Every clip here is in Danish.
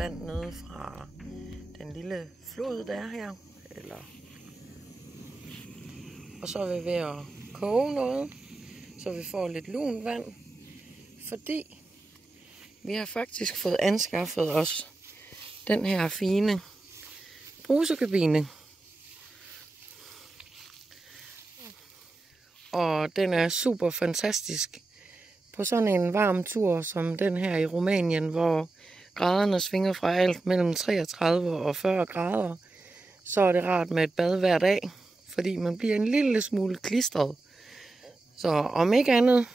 vand nede fra den lille flod, der er her. Og så er vi ved at koge noget, så vi får lidt lunt vand. Fordi vi har faktisk fået anskaffet os den her fine brusekabine. Og den er super fantastisk på sådan en varm tur som den her i Rumænien, hvor graderne svinger fra alt mellem 33 og 40 grader. Så er det rart med et bad hver dag, fordi man bliver en lille smule klistret. Så om ikke andet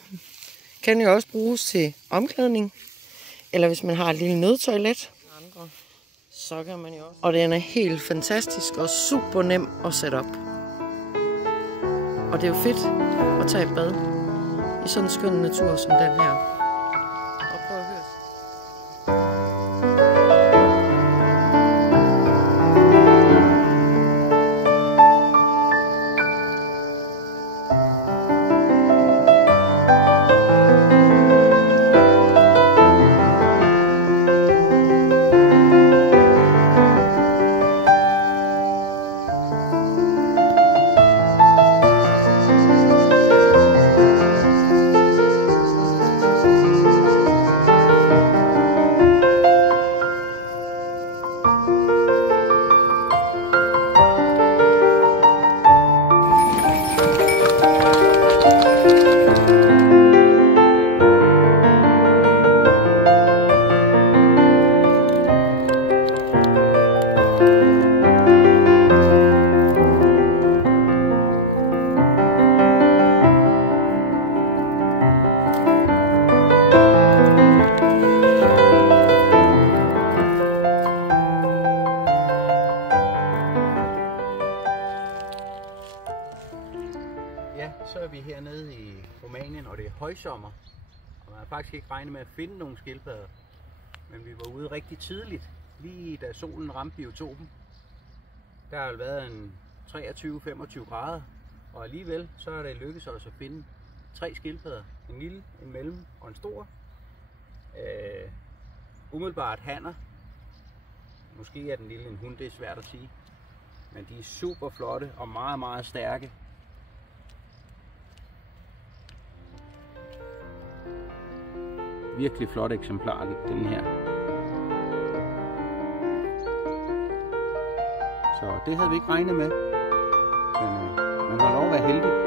kan det også bruges til omklædning, eller hvis man har et lille nødtoilet, så kan man jo også. Og den er helt fantastisk og super nem at sætte op. Og det er jo fedt at tage et bad i sådan en skøn natur som den her. Og prøv at høre. Så er vi hernede i Rumænien, og det er højsommer. Og man har faktisk ikke regnet med at finde nogle skildpadder. Men vi var ude rigtig tidligt, lige da solen ramte biotopen. Der har været en 23-25 grader, og alligevel så er det lykkedes os at finde 3 skildpadder. En lille, en mellem og en stor. Umiddelbart hanner. Måske er den lille en hund, det er svært at sige. Men de er super flotte og meget, meget stærke. Virkelig flot eksemplar, den her. Så det havde vi ikke regnet med. Men man har lov at være heldig.